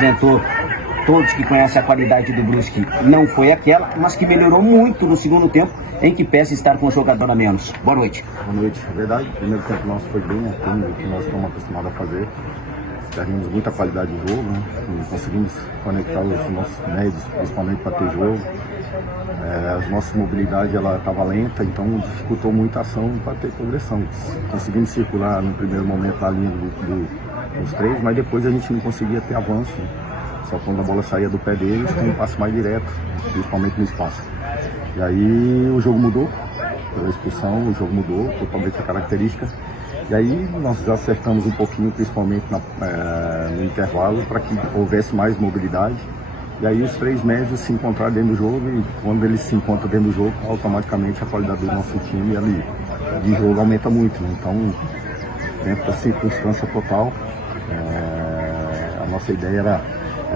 apresentou, todos que conhecem a qualidade do Brusque, não foi aquela, mas que melhorou muito no segundo tempo, em que pese estar com um jogador a menos. Boa noite. Boa noite. É verdade, o primeiro tempo nosso foi bem aquém do que nós estamos acostumados a fazer. Perdemos muita qualidade de jogo, né? E conseguimos conectar os nossos médios, principalmente para ter jogo. As nossas mobilidades estava lenta, então dificultou muito a ação para ter progressão. Conseguimos circular no primeiro momento na linha dos três, mas depois a gente não conseguia ter avanço, né? Só quando a bola saía do pé deles, com um passe mais direto, principalmente no espaço. E aí o jogo mudou, pela expulsão, o jogo mudou, totalmente a característica. E aí nós acertamos um pouquinho, principalmente no intervalo, para que houvesse mais mobilidade. E aí os três médios se encontraram dentro do jogo, e quando eles se encontram dentro do jogo, automaticamente a qualidade do nosso time ali de jogo aumenta muito, né? Então, dentro da circunstância total, a nossa ideia era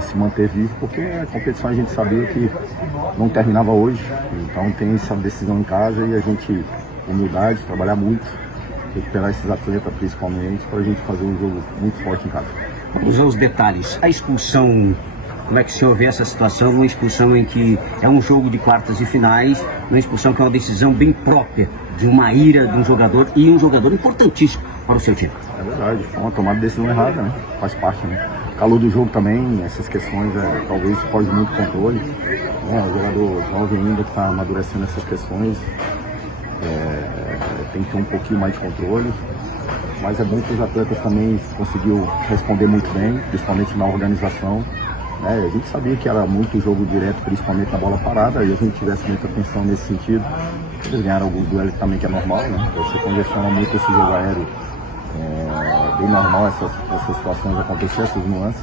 se manter vivo, porque a competição a gente sabia que não terminava hoje. Então tem essa decisão em casa e a gente, humildade, trabalhar muito, recuperar esses atletas principalmente, para a gente fazer um jogo muito forte em casa. Vamos aos detalhes. A expulsão, como é que o senhor vê essa situação? Uma expulsão em que é um jogo de quartas e finais, uma expulsão que é uma decisão bem própria de uma ira de um jogador, e um jogador importantíssimo para o seu time. É verdade, foi uma tomada de decisão errada, né? Faz parte, né? O calor do jogo também, essas questões, talvez foge muito controle, né? O jogador jovem ainda que está amadurecendo essas questões, tem que ter um pouquinho mais de controle, mas é bom que os atletas também conseguiram responder muito bem, principalmente na organização, né? A gente sabia que era muito jogo direto, principalmente na bola parada, e a gente tivesse muita atenção nesse sentido. Eles ganharam alguns duelos também, que é normal, né? Você congestiona muito esse jogo aéreo, bem normal essas situações acontecer, essas nuances,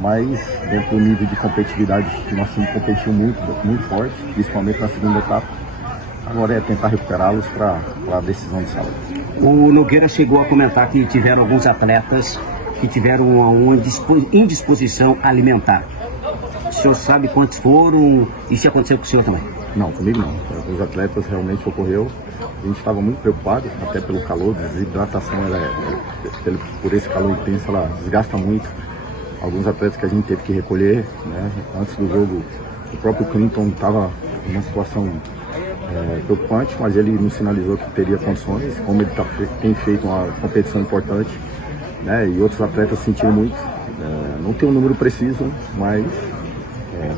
mas dentro do nível de competitividade que nosso time competiu muito forte, principalmente na segunda etapa. Agora é tentar recuperá-los para a decisão de sábado. O Nogueira chegou a comentar que tiveram alguns atletas que tiveram uma indisposição alimentar. O senhor sabe quantos foram e se aconteceu com o senhor também? Não, comigo não. Os atletas realmente ocorreu. A gente estava muito preocupado, até pelo calor, a desidratação, por esse calor intenso, ela desgasta muito. Alguns atletas que a gente teve que recolher, né? Antes do jogo, o próprio Clinton estava em uma situação preocupante, mas ele nos sinalizou que teria condições, como ele tem feito uma competição importante, né? E outros atletas sentiram muito. Não tem um número preciso, mas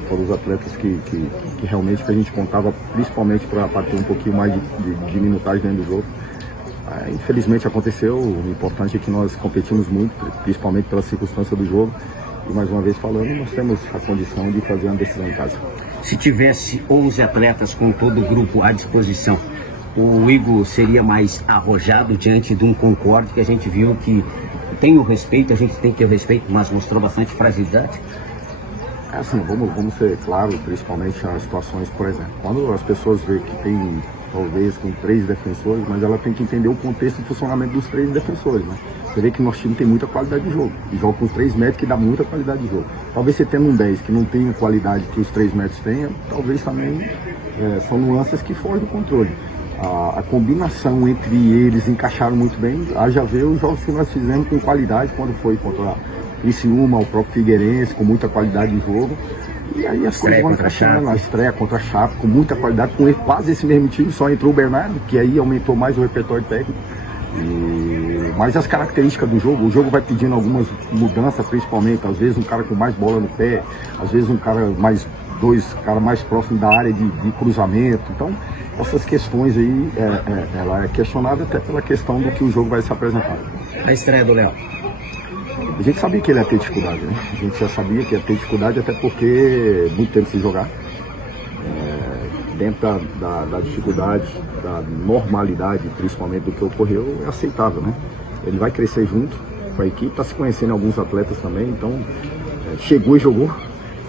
foram os atletas que realmente a gente contava, principalmente para ter um pouquinho mais de minutagem dentro do jogo. Infelizmente aconteceu. O importante é que nós competimos muito, principalmente pela circunstância do jogo. E mais uma vez falando, nós temos a condição de fazer uma decisão em casa. Se tivesse 11 atletas com todo o grupo à disposição, o Igor seria mais arrojado diante de um Concorde que a gente viu que tem o respeito, a gente tem que ter o respeito, mas mostrou bastante fragilidade? Assim, vamos ser claros, principalmente as situações, por exemplo, quando as pessoas veem que tem, talvez, com 3 defensores, mas ela tem que entender o contexto de funcionamento dos 3 defensores, né? Você vê que nosso time tem muita qualidade de jogo, e joga com os 3 metros que dá muita qualidade de jogo. Talvez você tendo um 10 que não tenha a qualidade que os 3 metros tenham, talvez também são nuances que fogem do controle. A combinação entre eles encaixaram muito bem, haja ver os jogos que nós fizemos com qualidade, quando foi contra Criciúma, o próprio Figueirense, com muita qualidade de jogo. E aí as coisas vão encaixando, a estreia contra a Chape, com muita qualidade, com quase esse mesmo time, só entrou o Bernardo, que aí aumentou mais o repertório técnico. Mas as características do jogo, o jogo vai pedindo algumas mudanças, principalmente, às vezes um cara com mais bola no pé, às vezes um cara mais, 2 caras mais próximos da área de cruzamento. Então, essas questões aí, ela é questionada até pela questão do que o jogo vai se apresentar. A estreia do Léo. A gente sabia que ele ia ter dificuldade, né? A gente já sabia que ia ter dificuldade, até porque muito tempo sem jogar. Dentro da dificuldade, da normalidade, principalmente do que ocorreu, é aceitável, né? Ele vai crescer junto com a equipe, está se conhecendo alguns atletas também, então chegou e jogou.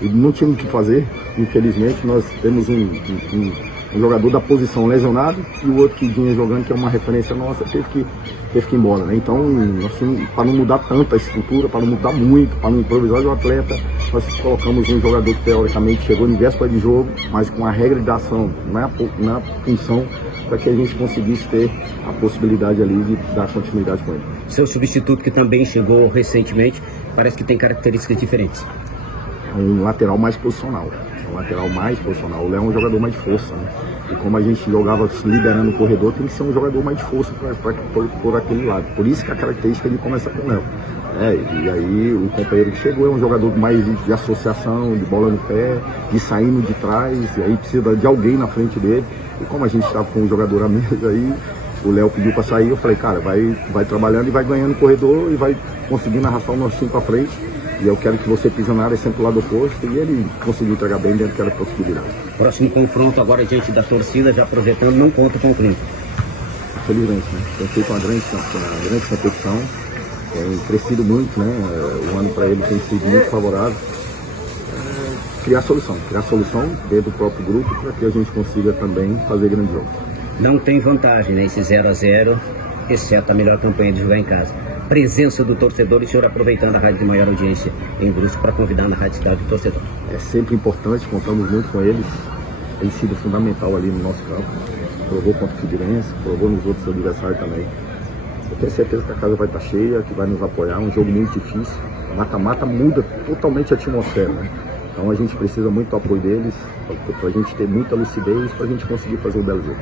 E não tinha o que fazer. Infelizmente, nós temos um jogador da posição lesionado e o outro que vinha jogando, que é uma referência nossa, teve que ir embora, né? Então, para não mudar tanto a estrutura, para não mudar muito, para não improvisar o atleta, nós colocamos um jogador que teoricamente chegou em véspera de jogo, mas com a regra de ação na função, para que a gente conseguisse ter a possibilidade ali de dar continuidade com ele. Seu substituto, que também chegou recentemente, parece que tem características diferentes. um lateral mais posicional. O Léo é um jogador mais de força, né? E como a gente jogava liderando o corredor, tem que ser um jogador mais de força por aquele lado. Por isso que a característica de começar com o Léo. E aí o companheiro que chegou é um jogador mais de associação, de bola no pé, de saindo de trás, e aí precisa de alguém na frente dele. E como a gente estava com um jogador a menos aí, o Léo pediu para sair, eu falei, cara, vai trabalhando e vai ganhando o corredor e vai conseguindo arrastar o nosso time para frente. E eu quero que você pise na área sempre lá do posto, e ele conseguiu entregar bem dentro daquela possibilidade. Próximo confronto agora diante da torcida, já projetando, não conta com o Clínico. Felizmente, né? Tem feito uma grande competição, tem crescido muito, né? O ano para ele tem sido muito favorável. Criar solução dentro do próprio grupo para que a gente consiga também fazer grandes jogos. Não tem vantagem, né? Esse 0-0, exceto a melhor campanha de jogar em casa. Presença do torcedor e o senhor aproveitando a rádio de maior audiência em Brusque para convidar na Rádio Cidade do torcedor. É sempre importante, contamos muito com eles, tem sido fundamental ali no nosso campo, provou contra o Figueirense, provou nos outros adversários também. Eu tenho certeza que a casa vai estar cheia, que vai nos apoiar, um jogo muito difícil, mata-mata muda totalmente a atmosfera, né? Então a gente precisa muito do apoio deles, para a gente ter muita lucidez, para a gente conseguir fazer um belo jogo.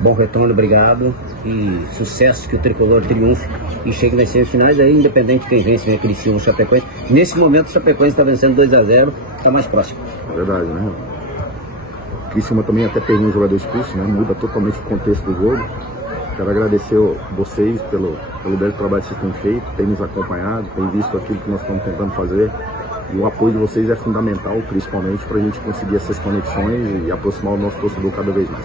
Bom retorno, obrigado e sucesso, que o Tricolor triunfe e chegue nas semifinais, aí independente de quem vence, vem Criciúma ou Chapecoense. Nesse momento o Chapecoense está vencendo 2-0, está mais próximo. É verdade, né? O Criciúma também até perdeu um jogador expulso, né? Muda totalmente o contexto do jogo. Quero agradecer vocês pelo belo trabalho que vocês têm feito, têm nos acompanhado, têm visto aquilo que nós estamos tentando fazer. E o apoio de vocês é fundamental, principalmente para a gente conseguir essas conexões e aproximar o nosso torcedor cada vez mais.